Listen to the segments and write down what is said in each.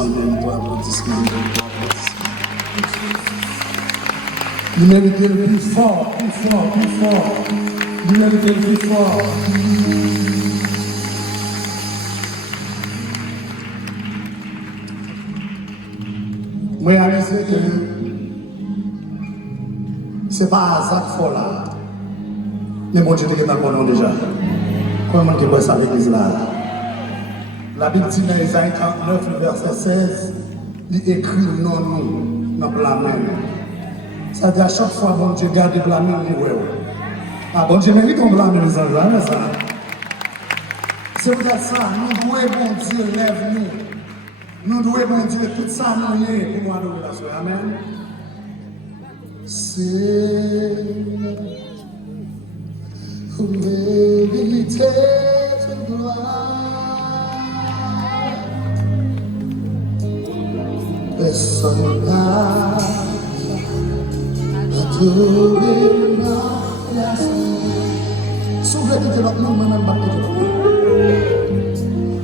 applaudissement, mérite-toi applaudissement. Il mérite le plus fort, plus fort, plus fort. Il mérite le plus fort. Moi, je réalise que ce n'est pas ça qu'il faut là. Mais mon Dieu, tu es dans le monde déjà. Comment tu peux savoir l'église là? La Bible dit dans Isaïe 39, le verset 16, il écrit non nous dans la main. Ça dit à chaque fois, bon Dieu garde la main, il est ah, bon Dieu mérite qu'on blâme les enfants, mais ça. C'est peut-être ça, nous devons, bon Dieu, lève-nous. Nous devons, bon Dieu, tout ça, nous y est pour moi d'adoration. Amen. C'est pour mériter ta gloire. Personne n'a adoré la place. Souvenez-vous de notre nom, même pas de notre nom.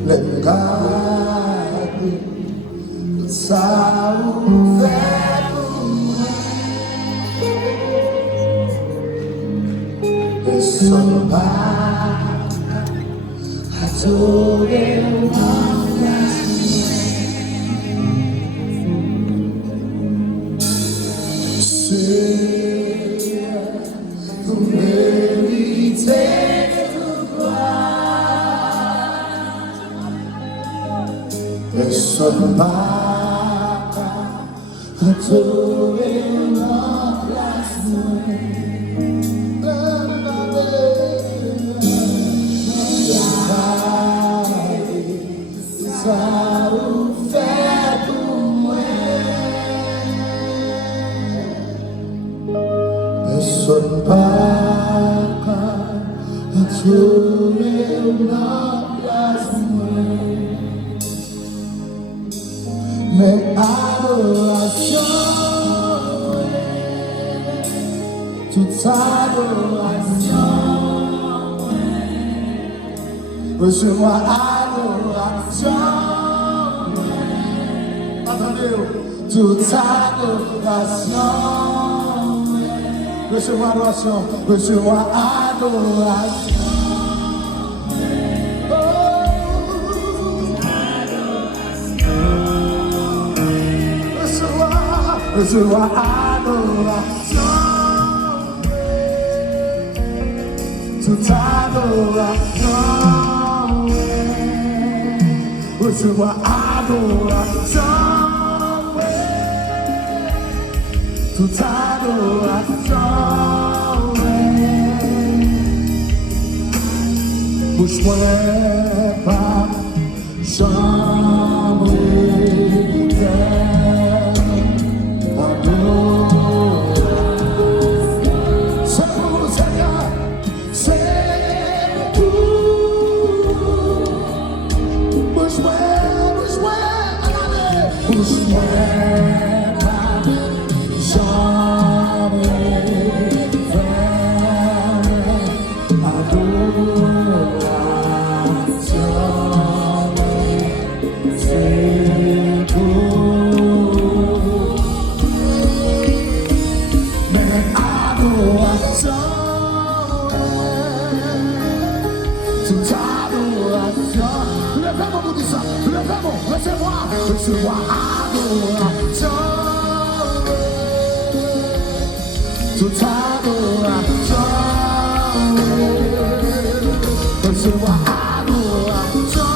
Les garder, ça ouvert pour moi. Personne n'a adoré la place. Pour mériter ta gloire, personne n'a adoré la place. Ça vous fait pour moi. Personne pas adorer la place, mais adoration, toute adoration, reçois adoration, attendez, toute adoration. Recevoir adoration, recevoir adoration. Recevoir adoration. Toute adoration. Recevoir adoration. Toute adoration. Bouge-moi pas, chambre c'est pour le Seigneur, c'est tout. Bouge-moi, bouge-moi, bouge-moi pas, chambre recevoir adoration, toute adoration, recevoir adoration,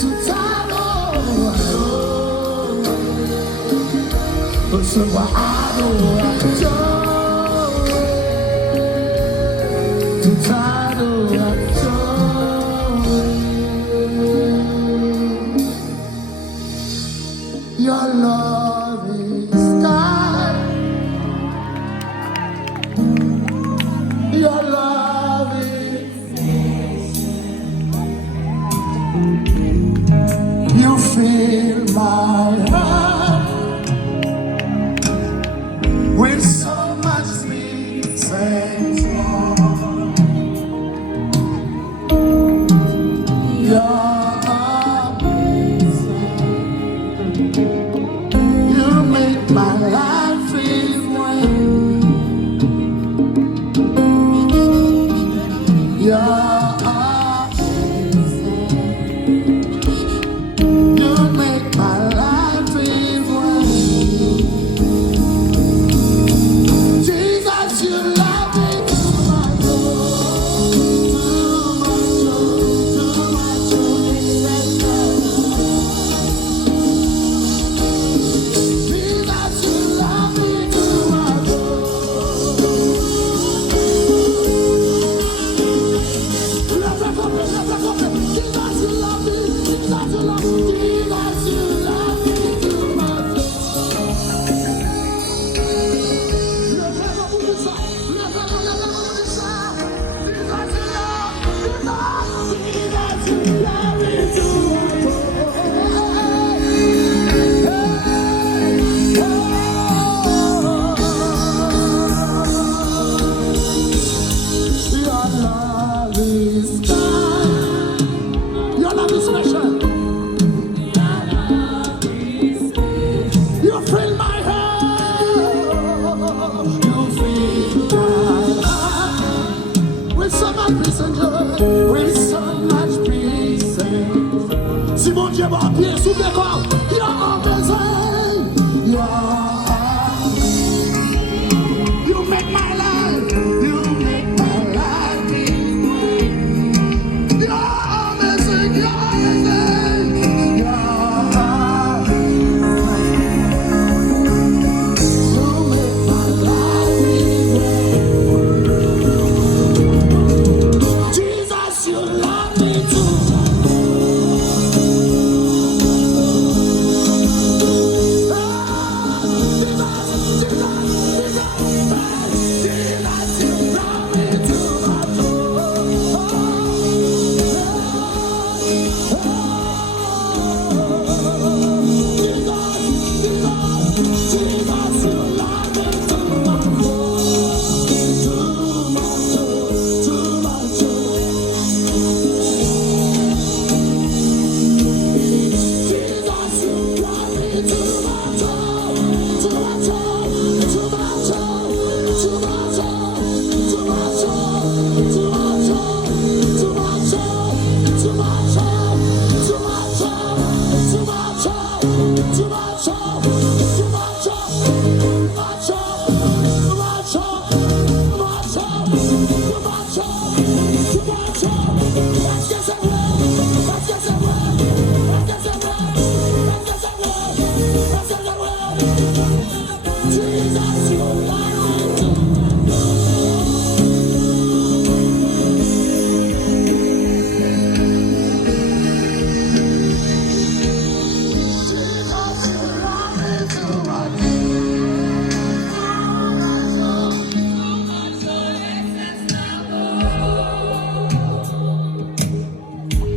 toute adoration, recevoir adoration, toute adoration. Your love is God. Your love is you fill my heart with so much sweet and joy. Your Si mon Dieu va bien sous le corps, you're amazing. You make my life. You make my life beautiful. You're amazing. You're amazing. You make my life beautiful. Jesus, you love me too.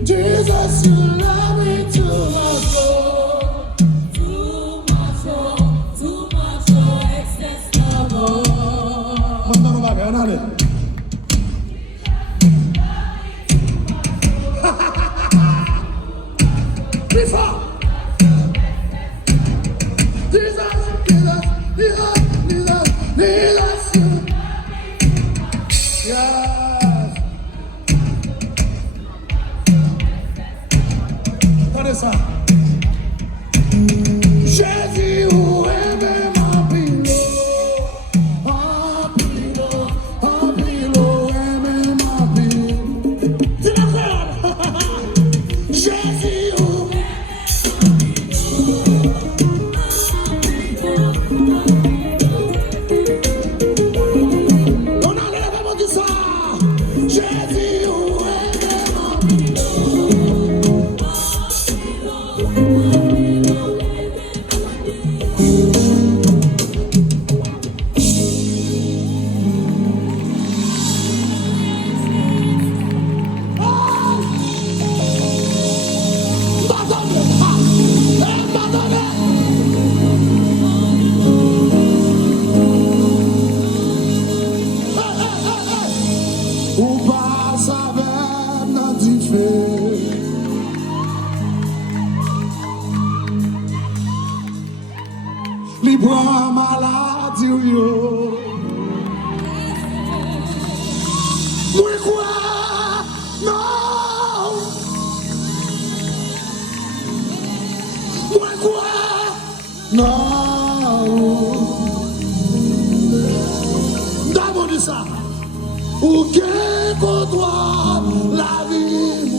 Jesus, you love me too much, too much, excess love. Before. Jesus, you. Yes. What is that? Jésus, où est ma pilo, aime ma pilo. C'est la frère. Jésus, où on a l'air de dire ça. Jésus, où est ma pilo. Libre maladie, yo. Moi quoi? Non. Moi quoi? Non. D'abord de ça. Ou qu'un toi la vie.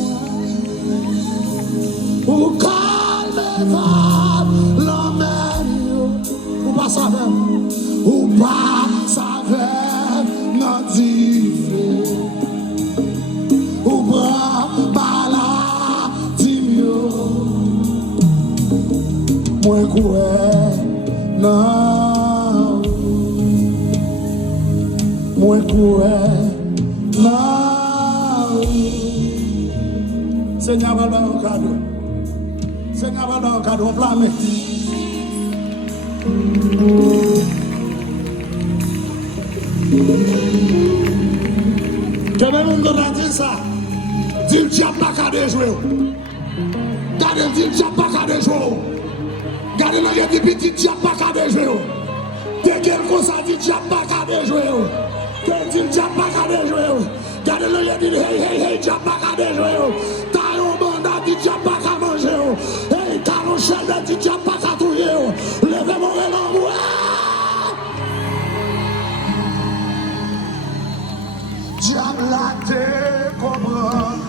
Ou calme va l'homme. Ou pas savoir. Ou pas savoir. Non dit. Ou pas la dimio. Moi quoi? Non. Moi quoi? Non. Seigneur va dans le cadeau. Seigneur va dans le cadeau. On blâme. Je vais vous dire ça. Dis le diable pas qu'à déjouer. Gardez le diable pas qu'à déjouer. Gardez le petit diable pas qu'à déjouer. Dès qu'elle commence à dire diable pas qu'à déjouer. Dès le diable pas qu'à déjouer. Gardez le diable pas qu'à déjouer. T'as un bon Panda dit diable pas qu'à manger. Et talon chèvre dit diable pas qu'à touyer. Levez mon élan. Diable la te comprend.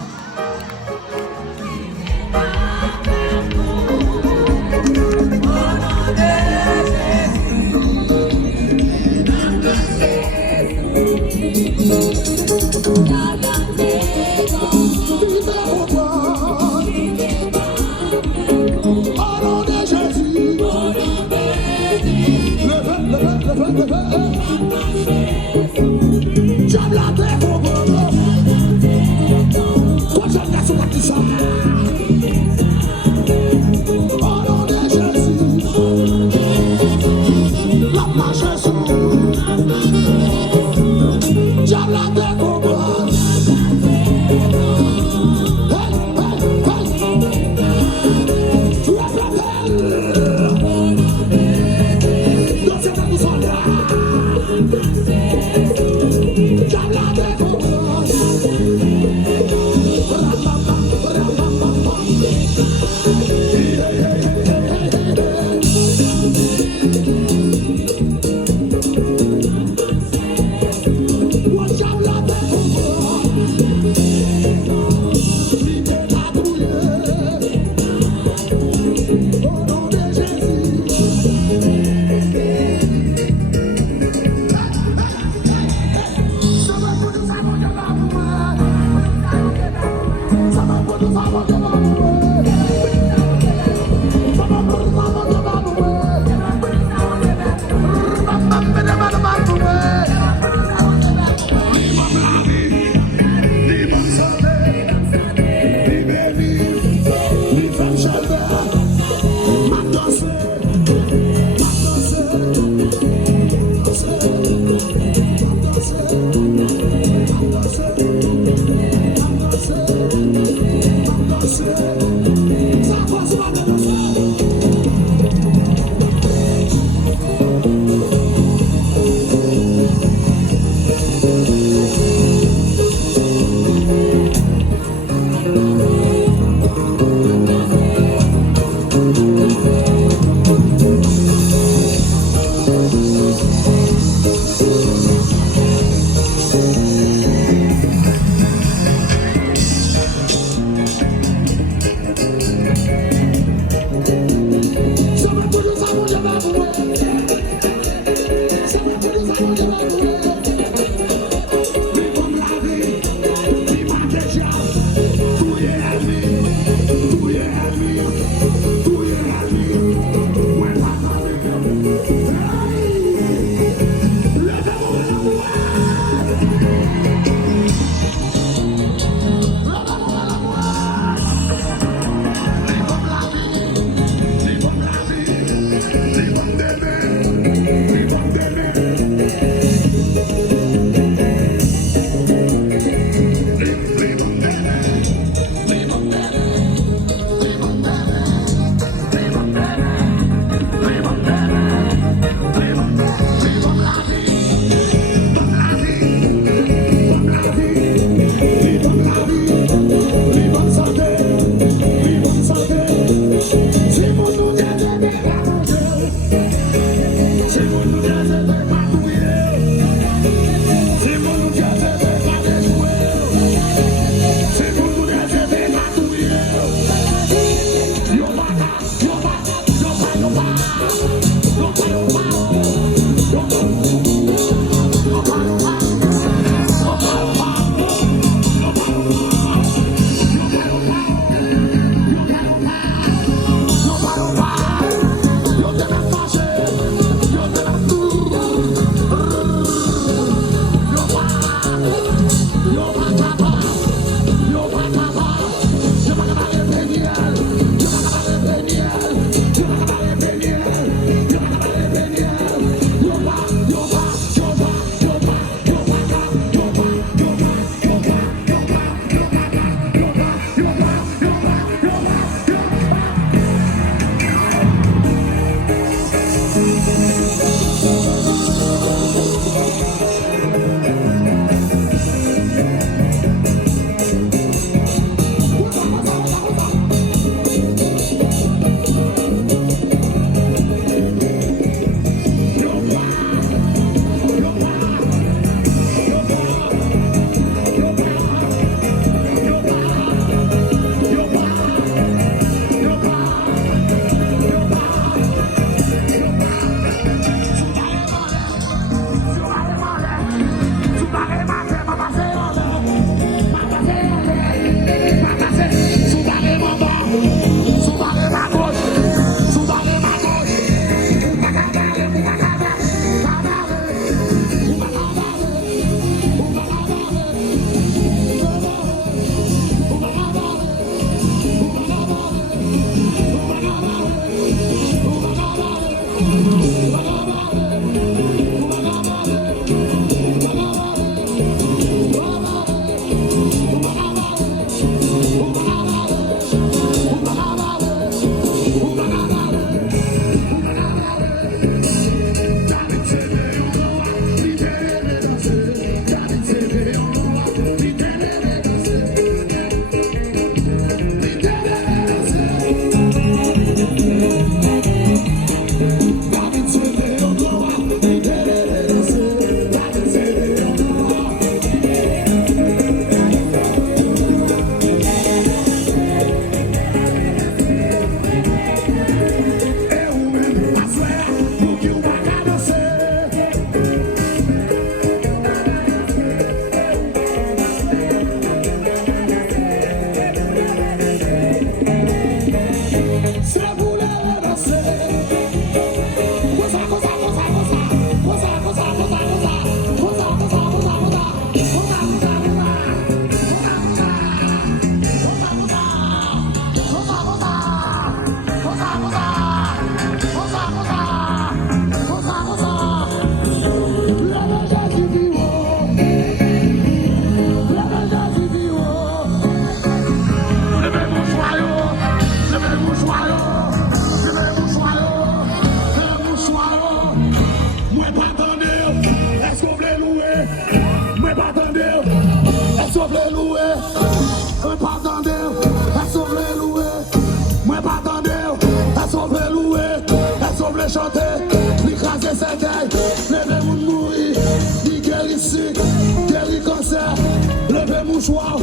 mouchoir,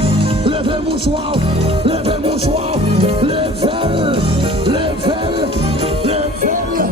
levez mouchoir, levez mouchoir, levez, levez, levez,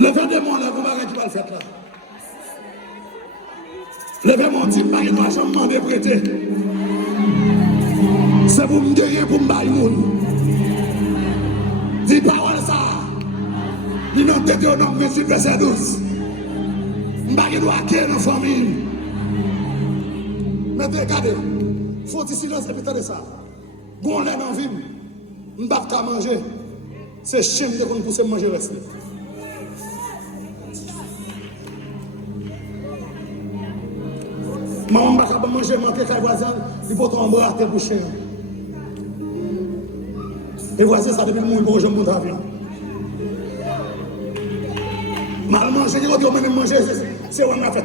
Levez-moi là, vous m'arrêtez pas le faire là. Levez-moi, dit, pas une fois, je me demande de prêter. C'est pour me guérir, pour me bailler. Dis parole ça. Dis non, t'es au nom, monsieur, verset 12. Je ne dois pas dans la famille. Mais regardez, il faut silence et putain de ça. Bon, lait dans la vie, je ne peux pas manger. C'est chien de qu'on pousse manger reste. Maman ne peut pas manger, manquer les voisins, il faut tomber à terre pour chien. Et voici ça depuis que je suis pour travailler. Mal manger, il faut manger, c'est on a fait. Et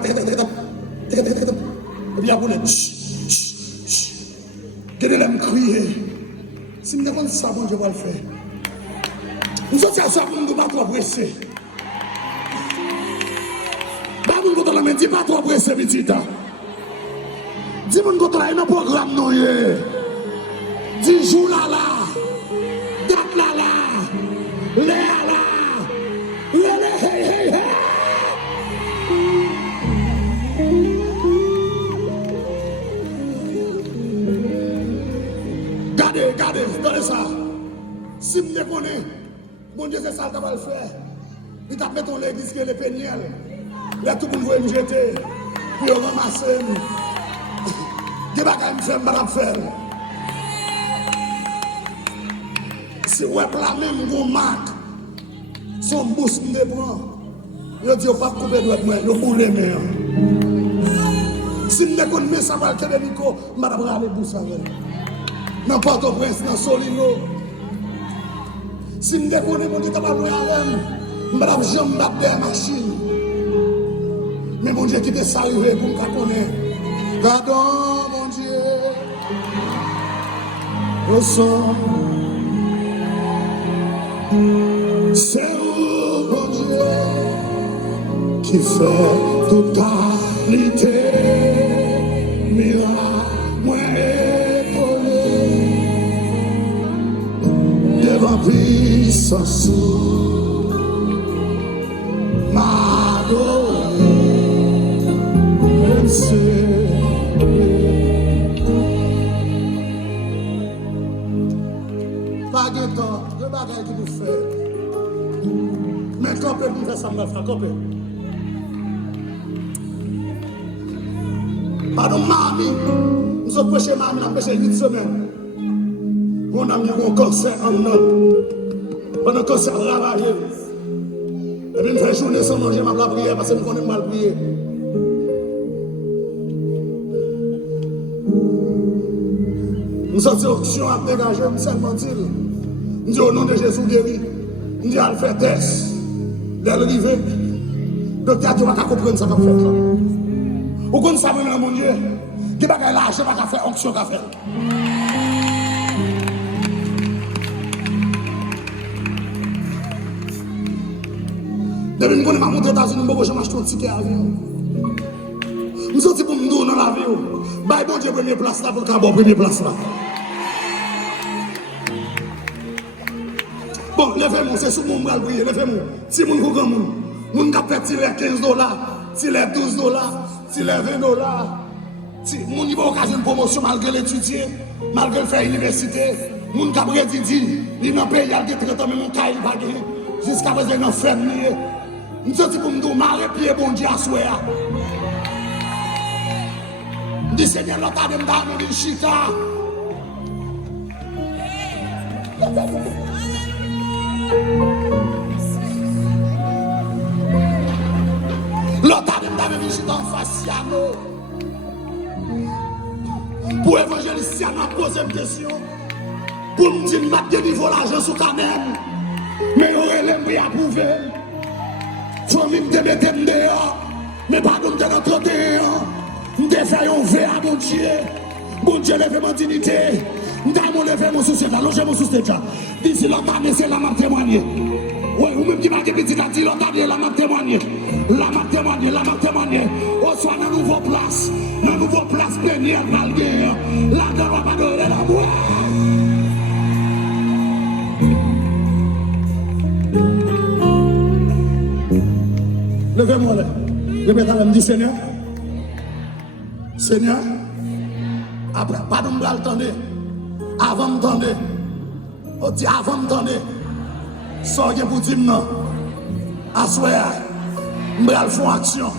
puis après, regardez là, me crier. Si je ne sais pas bon, je vais le faire. Nous sommes à ça pour ne pas trop presser. Dis-moi que tu n'as pas trop pressé, petit. Dis-moi que tu as un programme. Dis jour là, date là, l'air là, hey. Regardez ça. Si je me connais, mon Dieu, c'est ça que tu vas le faire. Il t'a mis ton l'église qui est le Peniel. Là, tout le monde veut me jeter. Puis on ramasser. Je ne vais pas me faire, je vais faire. Si vous êtes là même, vous marque. Son bouche me prend. Je dis, on ne va pas couper de moi, je boule les mains. Si je ne connais pas ça, je vais Nico, je vais aller bouche avec. Dans Port-au-Prince, dans Solino. Si je ne connais pas mon Dieu, je vais aller je vais jamais battre des machines. Mais mon Dieu qui te salué pour me connaître. Pardon, mon Dieu. Au son. C'est vous, mon Dieu, qui fait toute qualité. Miracle, moi épaulé. Devant puissance. Pas de temps, le bagage qui vous fait. Mais quand peut vous faire ça, me faire quand pardon, mamie, nous sommes prêchés, mamie, nous avons prêché 8 semaines. On a mis un cancer en nous. Pendant que ça ravagé. Et puis, je fais journée sans manger ma prière parce que je connais mal prier. Nous sommes option à dégager, nous sommes mentis. Nous disons au nom de Jésus guéri. Nous disons à le faire test. Dès l'arrivée, le théâtre va comprendre ça qu'a fait là. Ou qu'on savait, mon Dieu, qui va lâcher, va faire onction qu'a fait. Depuis que je suis monté aux États-Unis, je vais acheter un ticket à l'avion. Je suis pour me donner dans l'avion. Bon Dieu, première place là pour le cabot, première place là. Bon, levez-moi, c'est sur mon bras briller, levez-moi. Si mon grand monde, mon gars fait tirer $15, tirer $12, tirer $20. Si mon niveau occasion de promotion malgré l'étudier, malgré le faire université, mon gars prédit, il n'a pas payé, il a des traitants, mais mon cas il va gagner. Jusqu'à présent, il n'a pas fait mieux. Je suis pour me dire, marre pied, bon Dieu, à souhait. Je dis, Seigneur, l'autre a demandé à nous, Chita. L'autre a demandé à nous, Chita en face, pour Evangelist MalBranche, poser une question. Pour me dire, mettre de niveau l'argent sous ta même. Mais il aurait l'aimé approuver. Famille me mettre dehors. Mais pas comme de notre dehors. Nous devons faire un verre à mon Dieu. Mon Dieu, lève mon dignité. Nous devons lever mon souci. Allongez mon souci. D'ici l'autre année, c'est la m'a témoigné. Oui, ou même qui m'a dit petit à dit l'autre année, la m'a témoigné. La m'a témoigné, la m'a témoigné. Au soir, dans nouveau place. Dans nouveau place, Peniel, malgré. La gueule va pas donner la voix. Levez-moi là. Répétez, me dit Seigneur. Seigneur. Après, pardon, me l'attendez. Avant me tendez. On dit avant me tendez. Sortez pour dire non. Assoyez. Me le font action.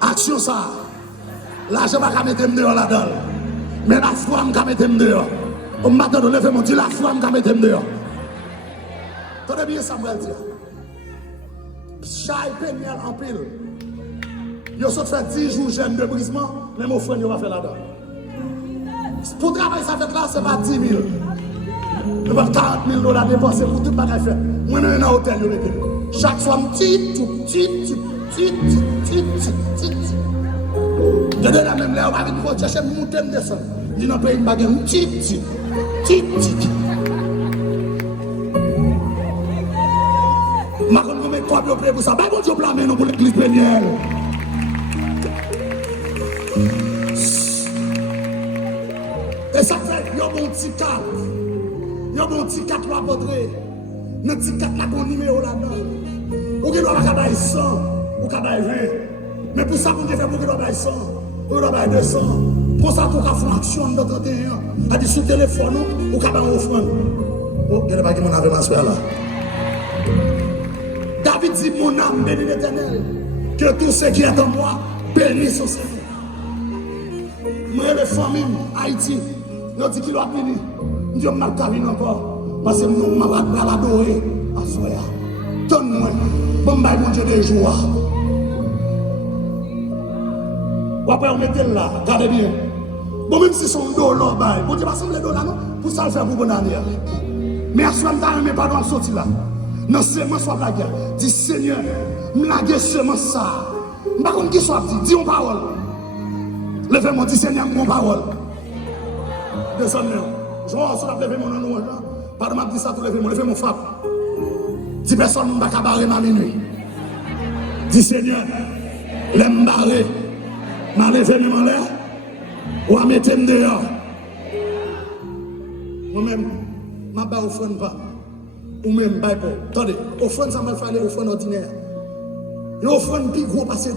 Action ça. Là, je ne vais pas mettre dehors là-dedans. Mais la foi, je vais mettre dehors. On m'a dit, levez-moi, dit la foi, je vais mettre dehors. Tenez bien, Samuel dit. Chai Peniel en pile. Yo saute fait 10 jours jeune de brisement, mais mon frère, yo va faire là-dedans. Pour travailler ça fait là, c'est pas 10 000. Je vais 40 000 $ dépenser pour tout le bagage fait. Moi, je suis dans l'hôtel, chaque fois, petit. Je donne la même là, on va venir chercher mon monter, me descendre. Je n'ai pas une baguette, petit. Je ne vais pas me pour ça. Bon Dieu, blâmer nous pour l'église Peniel. Et ça fait, il y a mon petit 4. Il y a mon petit 4 pour apporter. Notre petit 4 là, mon numéro là-dedans. Ou qu'il doit avoir 100, ou qu'il doit avoir 20. Mais pour ça, vous devez faire pour qu'il doit avoir 100, ou qu'il doit avoir 200. Pour ça, pour qu'il fasse une action de 31. A dit sur le téléphone, ou qu'il doit avoir une offrande. Oh, il n'y a pas qui m'en avait ma soeur là. David dit, mon âme bénit l'Éternel, que tout ce qui est en moi bénisse son Seigneur. Moi, les familles, Haïti, nous disons qu'il a béni. Nous disons, je ne vais pas encore, parce que nous ne vais pas l'adorer. Donne-moi, bon, mon Dieu, des jours. Après, on met là, regardez bien. Bon, même si son dos là, bon Dieu, pas sembler dos là, non, pour ça le faire pour bonne année. Mais à ce moment-là, je ne pas sortir là. Non, c'est moi soit la guerre. Dis Seigneur, me la guerre seulement ça. Je ne sais pas qui soit dit. Dis une parole. Levez-moi, dis Seigneur, mon parole. Descendez. Je vois ça, levez mon nom. Pas de m'a dit ça, levez mon frappe. Dis personne, je ne vais pas barrer ma minuit. Dis Seigneur, l'aime barrer. M'a levé mon l'air. Ou à mettre dehors. Moi-même, je ne vais pas offrir pas. Ou même, attendez, offrande ça m'a fallu offrande ordinaire. L'offrande plus gros parce que